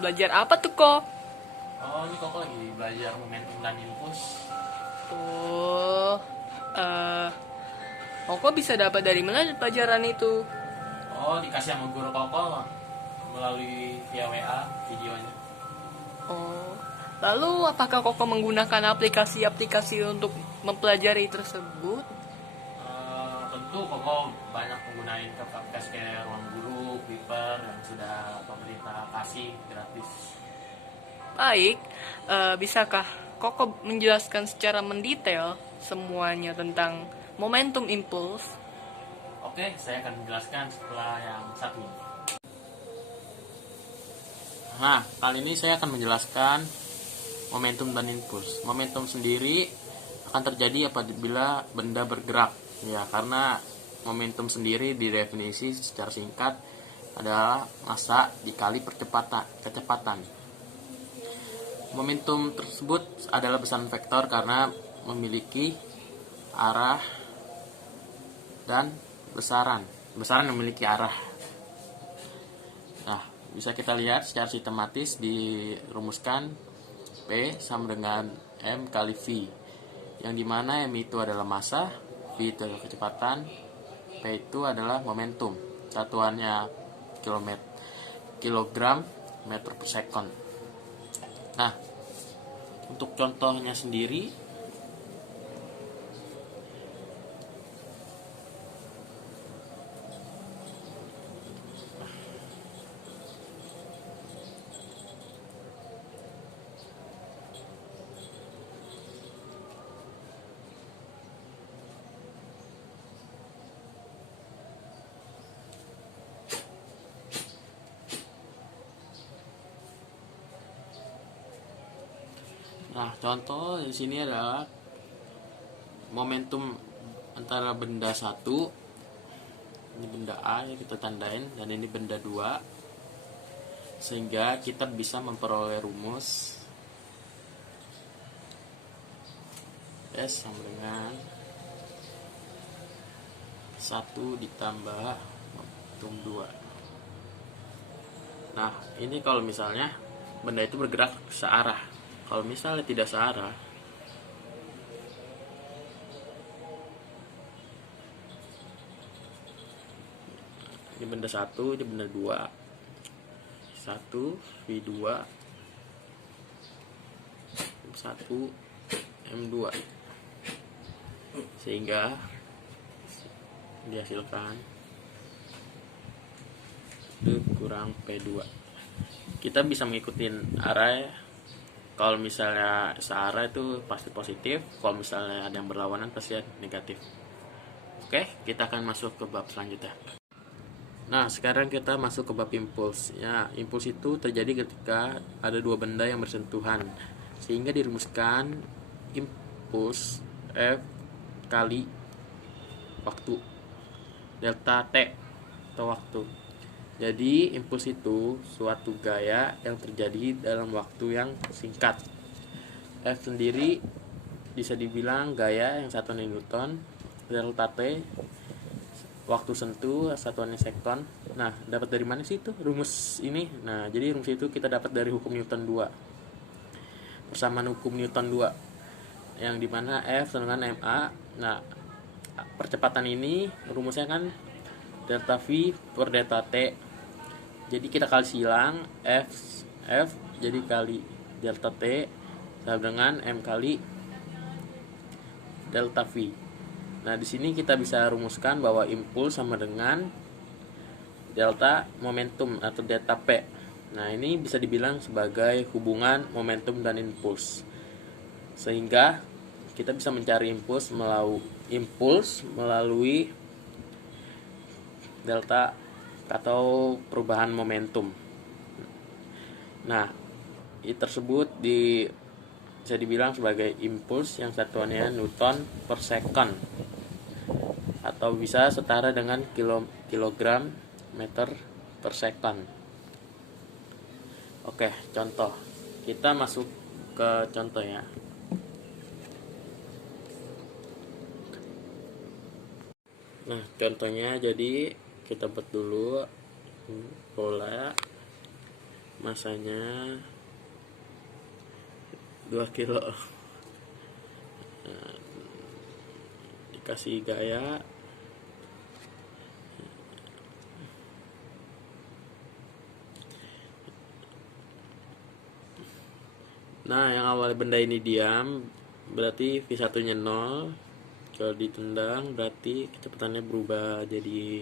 Belajar apa tuh kok? Oh, ini kok lagi belajar momentum dan impuls. Oh, eh, kok bisa dapat dari mana pelajaran itu? Oh, dikasih sama guru Koko melalui via WA videonya. Oh, lalu apakah kok menggunakan aplikasi-aplikasi untuk mempelajari tersebut? Tentu Koko banyak menggunakan aplikasi kayak Ruang Guru, Clipper yang sudah pemerintah kasih gratis. Baik, bisakah Koko menjelaskan secara mendetail semuanya tentang momentum impuls? Oke, saya akan menjelaskan setelah yang satu ini. Nah, kali ini saya akan menjelaskan momentum dan impuls. Momentum sendiri akan terjadi apabila benda bergerak. Ya, karena momentum sendiri didefinisi secara singkat adalah massa dikali kecepatan. Momentum tersebut adalah besaran vektor karena memiliki arah dan besaran. Besaran memiliki arah. Nah, bisa kita lihat secara sistematis dirumuskan P sama dengan M kali V, yang dimana M itu adalah massa, V itu adalah kecepatan, P itu adalah momentum, satuannya kilogram meter per second. Nah, untuk contohnya sendiri, contoh di sini adalah momentum antara benda satu, ini benda A yang kita tandain, dan ini benda 2, sehingga kita bisa memperoleh rumus S sama dengan 1 ditambah momentum 2. Nah, ini kalau misalnya benda itu bergerak searah. Kalau misalnya tidak searah, ini benda 1, ini benda 2, 1 V2 1 M2, sehingga dihasilkan itu kurang P2. Kita bisa mengikuti arah ya. Kalau misalnya searah itu pasti positif, kalau misalnya ada yang berlawanan pasti negatif. Oke, kita akan masuk ke bab selanjutnya. Nah, sekarang kita masuk ke bab impuls. Ya, impuls itu terjadi ketika ada dua benda yang bersentuhan, sehingga dirumuskan impuls F kali waktu, delta T atau waktu. Jadi, impuls itu suatu gaya yang terjadi dalam waktu yang singkat. F sendiri bisa dibilang gaya yang satuannya Newton, delta T waktu sentuh satuannya sekton. Nah, dapat dari mana sih itu rumus ini? Nah, jadi rumus itu kita dapat dari hukum Newton 2. Persamaan hukum Newton 2 yang dimana F sama dengan ma. Nah, percepatan ini rumusnya kan delta V per delta T. Jadi kita kali silang F jadi kali delta T sama dengan M kali delta V. Nah, di sini kita bisa rumuskan bahwa impuls sama dengan delta momentum atau delta P. Nah, ini bisa dibilang sebagai hubungan momentum dan impuls. Sehingga kita bisa mencari impuls melalui delta atau perubahan momentum. Nah, itu tersebut bisa dibilang sebagai impuls yang satuannya Newton per second, atau bisa setara dengan kilogram meter per second. Oke, contoh. Kita masuk ke contoh ya. Nah, contohnya jadi kita buat dulu bola masanya 2 kilo. Nah, dikasih gaya. Nah, yang awal benda ini diam berarti V1 nya 0. Kalau ditendang berarti kecepatannya berubah jadi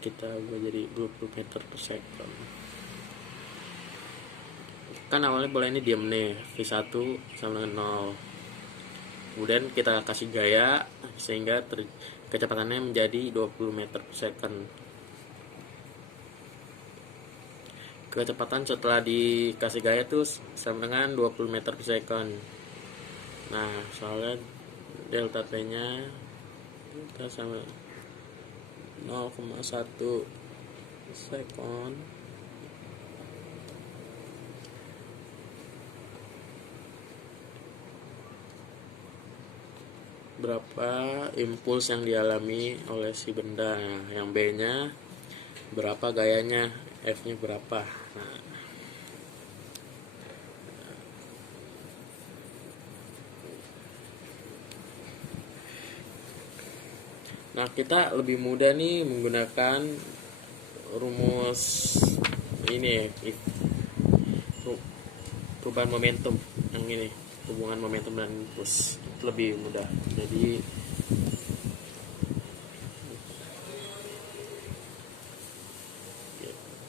20 meter per second. Kan awalnya bola ini diam nih, V1 sama dengan 0. Kemudian kita kasih gaya sehingga kecepatannya menjadi 20 meter per second. Kecepatan setelah dikasih gaya tuh sama dengan 20 meter per second. Nah, soalnya delta T nya kita sama 0,1 second. Berapa impuls yang dialami oleh si benda. Nah, yang B nya berapa gayanya, F nya berapa. Nah, kita lebih mudah nih menggunakan rumus ini, perubahan momentum yang ini, hubungan momentum dan impuls lebih mudah. Jadi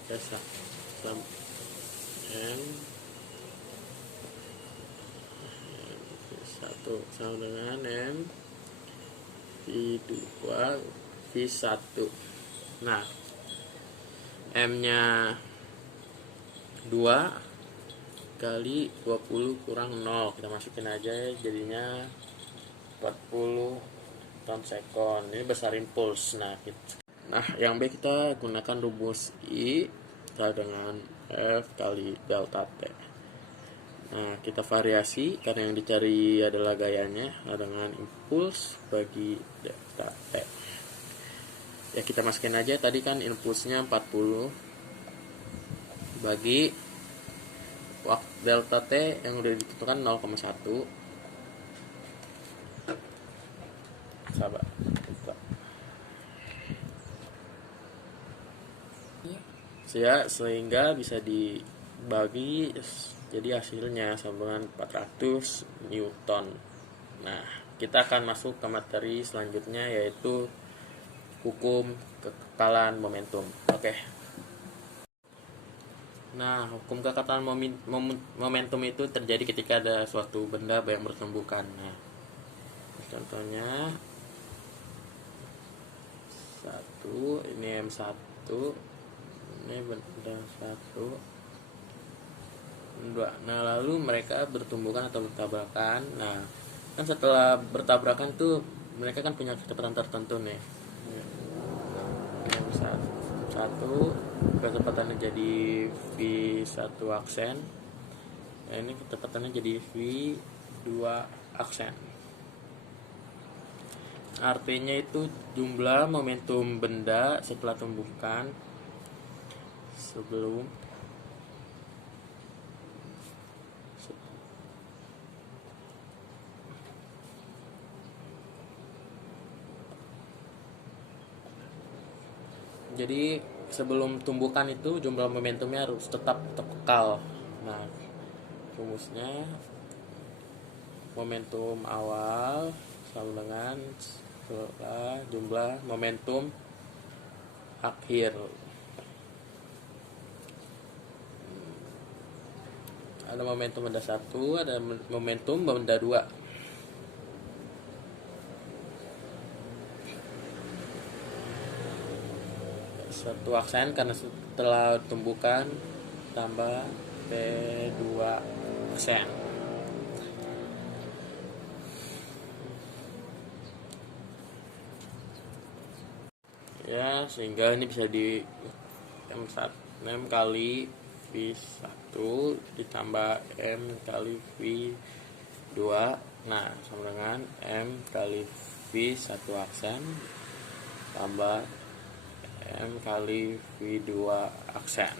kita M 1 sama dengan M V2 V1. Nah, M nya 2 kali 20 kurang 0, kita masukin aja ya, jadinya 40 ton second. Ini besar impuls. Nah, yang B kita gunakan rumus I sama dengan F kali delta T. Nah, kita variasi karena yang dicari adalah gayanya dengan impuls bagi delta T. Ya, kita masukin aja, tadi kan impulsnya 40 bagi delta T yang udah ditentukan 0,1. Sabar. Ya, sehingga bisa dibagi jadi hasilnya sama dengan 400 Newton. Nah, kita akan masuk ke materi selanjutnya yaitu hukum kekekalan momentum. Oke. Nah, hukum kekekalan momentum itu terjadi ketika ada suatu benda yang bertumbukan. Nah, contohnya 1, ini M1, ini benda 1, 2. Nah, lalu mereka bertumbukan atau bertabrakan. Nah, kan setelah bertabrakan tuh mereka kan punya kecepatan tertentu nih. Satu kecepatannya jadi V1 aksen. Nah, ini kecepatannya jadi V2 aksen. Artinya itu jumlah momentum benda setelah tumbukan sebelum jadi sebelum tumbukan itu jumlah momentumnya harus tetap kekal. Nah, rumusnya momentum awal sama dengan jumlah momentum akhir. Ada momentum benda 1, ada momentum benda 2. Satu aksen karena setelah tumbukan tambah P2 aksen. Ya, sehingga ini bisa di M1 M kali V1 ditambah M kali V2. Nah, sama dengan M kali V1 aksen tambah M kali V2 aksen.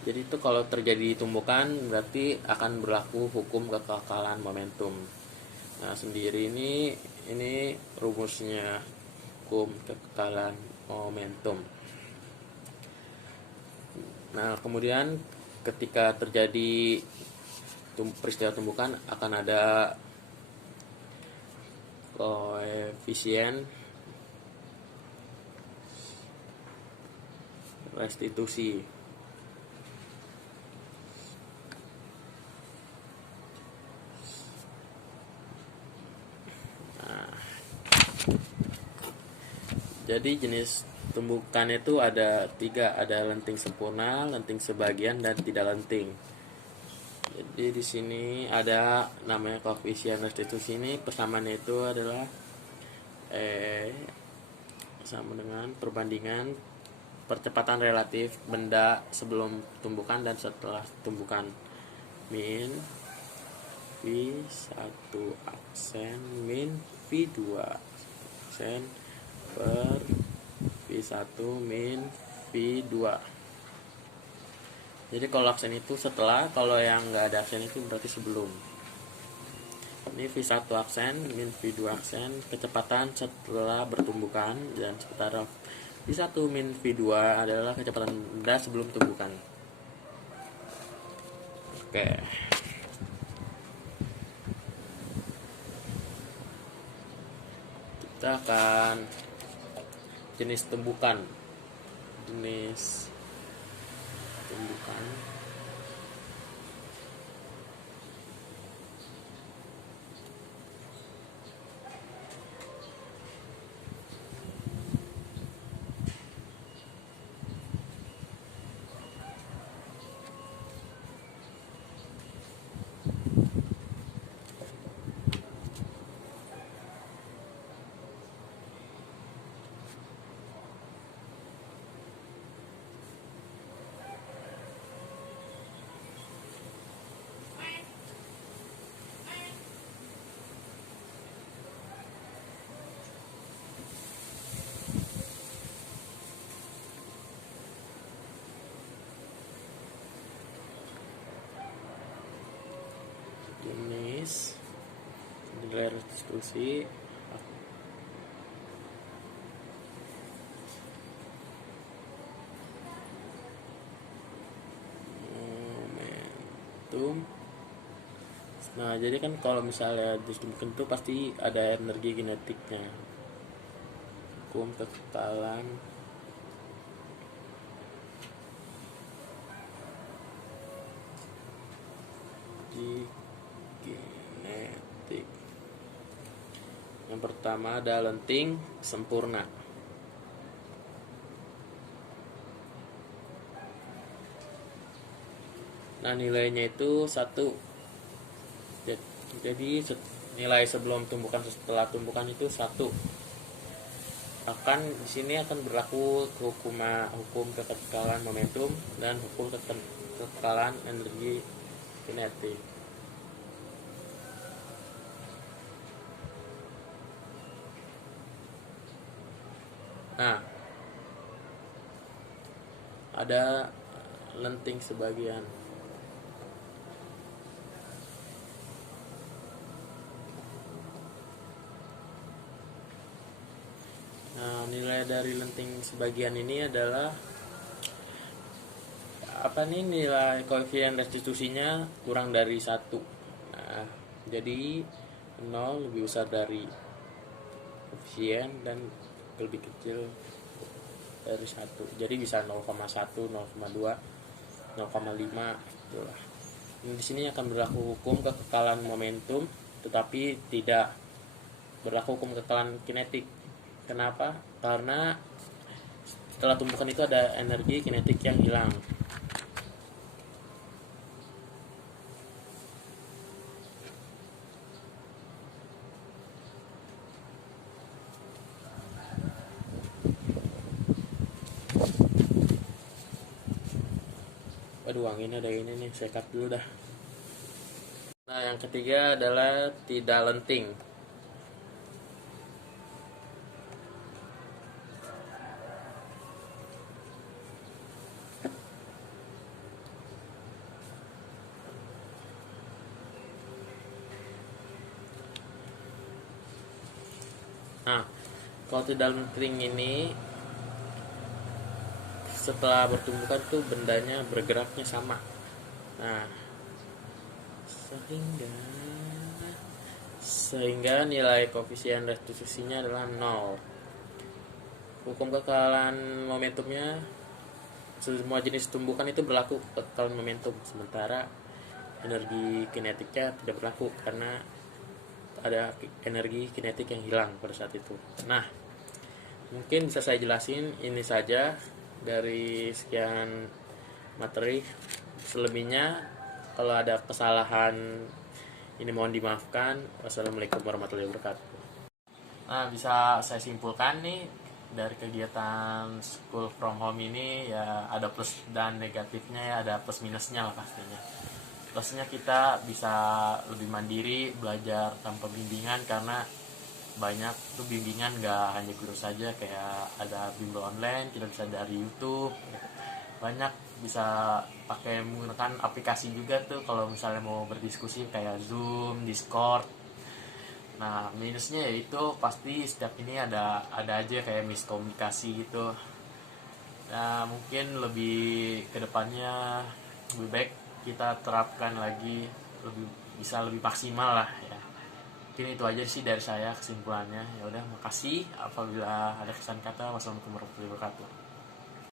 Jadi itu kalau terjadi tumbukan berarti akan berlaku hukum kekekalan momentum. Nah, sendiri ini rumusnya hukum kekekalan momentum. Nah, kemudian ketika terjadi peristiwa tumbukan akan ada koefisien restitusi. Nah, jadi jenis tumbukan itu ada 3, ada lenting sempurna, lenting sebagian, dan tidak lenting. Jadi di sini ada namanya koefisien restitusi. Ini persamaannya itu adalah sama dengan perbandingan percepatan relatif benda sebelum tumbukan dan setelah tumbukan, min V1 aksen min V2 aksen per V1 min V2. Jadi kalau aksen itu setelah, kalau yang nggak ada aksen itu berarti sebelum. Ini V1 aksen min V2 aksen, kecepatan setelah bertumbukan, dan sementara V1 min V2 adalah kecepatan benda sebelum tumbukan. Oke. Kita akan jenis tumbukan. Nilai restitusi momentum. Nah, jadi kan kalau misalnya ditumbukan itu pasti ada energi kinetiknya. Hukum kekekalan kinetik. Yang pertama ada lenting sempurna. Nah, nilainya itu 1. Jadi nilai sebelum tumbukan setelah tumbukan itu 1. Akan di sini akan berlaku hukum kekekalan momentum dan hukum kekekalan energi kinetik. Nah, ada lenting sebagian. Nah, nilai dari lenting sebagian ini adalah nilai koefisien restitusinya kurang dari 1. Nah, jadi 0 lebih besar dari koefisien dan lebih kecil dari 1. Jadi bisa 0,1, 0,2, 0,5 itulah. Di sini akan berlaku hukum kekekalan momentum, tetapi tidak berlaku hukum kekekalan kinetik. Kenapa? Karena setelah tumbukan itu ada energi kinetik yang hilang. Aduh, anginnya ada ini nih, saya cut dulu dah. Nah, yang ketiga adalah tidak lenting. Nah, kalau di dalam ring ini setelah bertumbuh kan tuh bendanya bergeraknya sama. Nah, sehingga sehingga nilai koefisien restitusinya adalah 0. Hukum kekalahan momentumnya, semua jenis tumbukan itu berlaku kekalahan momentum, sementara energi kinetiknya tidak berlaku karena ada energi kinetik yang hilang pada saat itu. Nah, mungkin bisa saya jelasin ini saja dari sekian materi. Selebihnya kalau ada kesalahan ini mohon dimaafkan. Wassalamualaikum warahmatullahi wabarakatuh. Nah, bisa saya simpulkan nih dari kegiatan school from home ini ya ada plus dan negatifnya, ya ada plus minusnya lah pastinya. Plusnya kita bisa lebih mandiri, belajar tanpa bimbingan karena banyak tuh bimbingan gak hanya guru saja, kayak ada bimbel online, kita bisa dari YouTube, banyak bisa pakai menggunakan aplikasi juga tuh kalau misalnya mau berdiskusi kayak Zoom, Discord. Nah, minusnya yaitu pasti setiap ini ada aja kayak miskomunikasi gitu. Nah, mungkin lebih kedepannya lebih baik kita terapkan lagi, lebih maksimal lah ya. Mungkin itu aja sih dari saya kesimpulannya. Ya udah, makasih. Apabila ada kesan kata, wassalamualaikum warahmatullahi wabarakatuh.